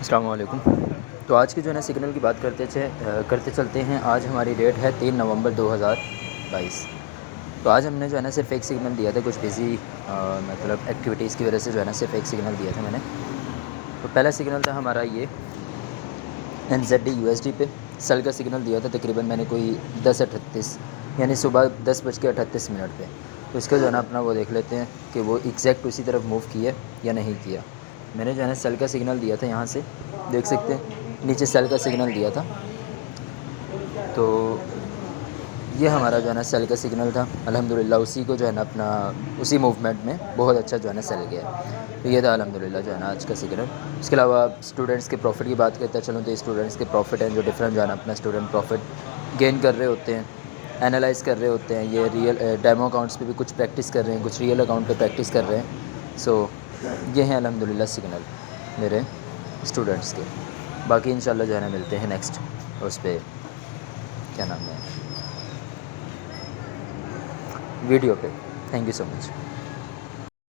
السلام علیکم۔ تو آج کی جو ہے نا سگنل کی بات کرتے چلتے ہیں۔ آج ہماری ڈیٹ ہے 3 نومبر 2022۔ تو آج ہم نے جو ہے نا صرف ایک سگنل دیا تھا، کچھ بزی مطلب ایکٹیویٹیز کی وجہ سے جو ہے نا صرف ایک سگنل دیا تھا میں نے۔ تو پہلا سگنل تھا ہمارا یہ NZD USD پہ سیل کا سگنل دیا تھا، تقریباً میں نے کوئی 10:38 یعنی صبح 10:38 پہ۔ تو اس کا جو ہے نا اپنا وہ دیکھ لیتے ہیں کہ وہ ایگزیکٹ اسی طرف موو کیا یا نہیں کیا۔ میں نے جو ہے نا سیل کا سگنل دیا تھا، یہاں سے دیکھ سکتے ہیں نیچے سیل کا سگنل دیا تھا۔ تو یہ ہمارا جو ہے نا سیل کا سگنل تھا، الحمدللہ اسی کو جو ہے نا اپنا اسی موومنٹ میں بہت اچھا جو ہے نا سیل گیا۔ تو یہ تھا الحمدللہ جو ہے نا آج کا سگنل۔ اس کے علاوہ اسٹوڈنٹس کے پروفٹ کی بات کرتا چلوں تو اسٹوڈنٹس کے پروفٹ ہیں جو ڈفرینٹ جو ہے نا اپنا اسٹوڈنٹ پروفٹ گین کر رہے ہوتے ہیں، اینالائز کر رہے ہوتے ہیں۔ یہ ریئل ڈیمو اکاؤنٹس پہ بھی کچھ پریکٹس کر رہے ہیں، کچھ ریئل اکاؤنٹ پہ پریکٹس کر رہے ہیں۔ سو یہ ہیں الحمدللہ سگنل میرے اسٹوڈنٹس کے۔ باقی انشاءاللہ جو ہے نا ملتے ہیں نیکسٹ اس پہ کیا نام ہے ویڈیو پہ۔ Thank you so much.